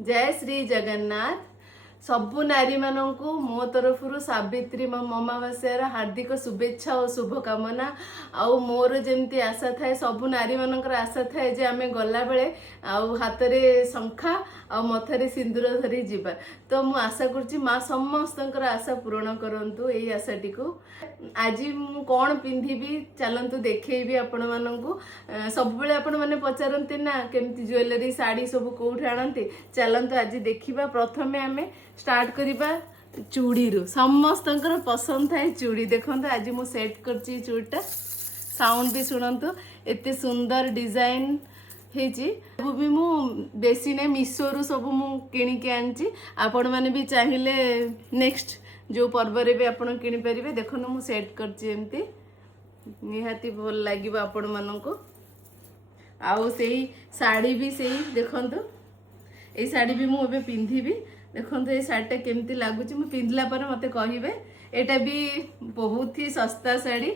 जय श्री जगन्नाथ सबु नारी मानू मो तरफ सावित्री अमावास्यार हार्दिक शुभेच्छा और शुभकामना। आउ मोर जमती आशा थाए सबु नारी मानकर आशा थाए जे आमे गला बेले आउ हाथ रे शंखा आ मथारे सिंदूर धरी जीवा। तो मु आशा करछि माँ समस्तंकर आशा पूर्ण करंतु एई आशाटी को। आज मु कौन पिंधिबी चलंतु देखैबी आपण माननकु। सब बेले आपण माने पचारंती ना केमती ज्वेलरी साड़ी सब कोउठ आनंती। चलंतु आज देखिबा। प्रथमे आमे स्टार्ट करिबा चूड़ी रु। समस्तंकर पसंद थाए चूड़ी। देखंतु आज मु सेट करछि चूड़ीटा। साउंड भी सुनंतु एते सुंदर डिजाइन हेची। सब भी मु बेसी ने मिशो रु सब मु किनी के आनछि। आपण माने भी चाहिले नेक्स्ट जो पर्व रे भी आपण किनी परिबे। देखनु मु सेट करछि एमती निहाती भल लागिबो आपण मानको। आउ सेही साड़ी भी सेही देखंतु ए साड़ी भी मु एबे पिंधिबी। देखंतु ए साड़ीटा केमती लागुची मु पिंधला पर मते कहिबे। एटा भी बहुत ही सस्ता साड़ी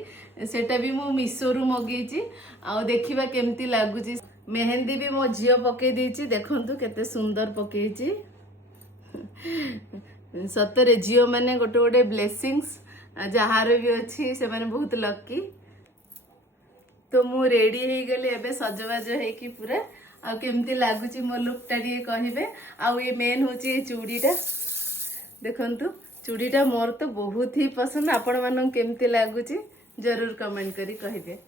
सेटा भी मु मिशो रु मगेची। आ देखिबा केमती लागुची। मेहंदी भी मो झियो पके देची। देखंतु केते सुंदर पकेची। सतरे झियो माने गोटे गोटे ब्लेसिंग्स जहार भी अच्छी से माने बहुत लकी। तो मु रेडी हे गले एबे सजबाज हे की पूरा। आ केमती लागुची मो लुकटा टिके कहिबे। आ ये मेन होची ए चूड़ीटा। देखंतु चूड़ीटा मोर तो बहुत ही पसंद। आपण मानन केमती लागुची जरूर कमेंट करी कहिबे।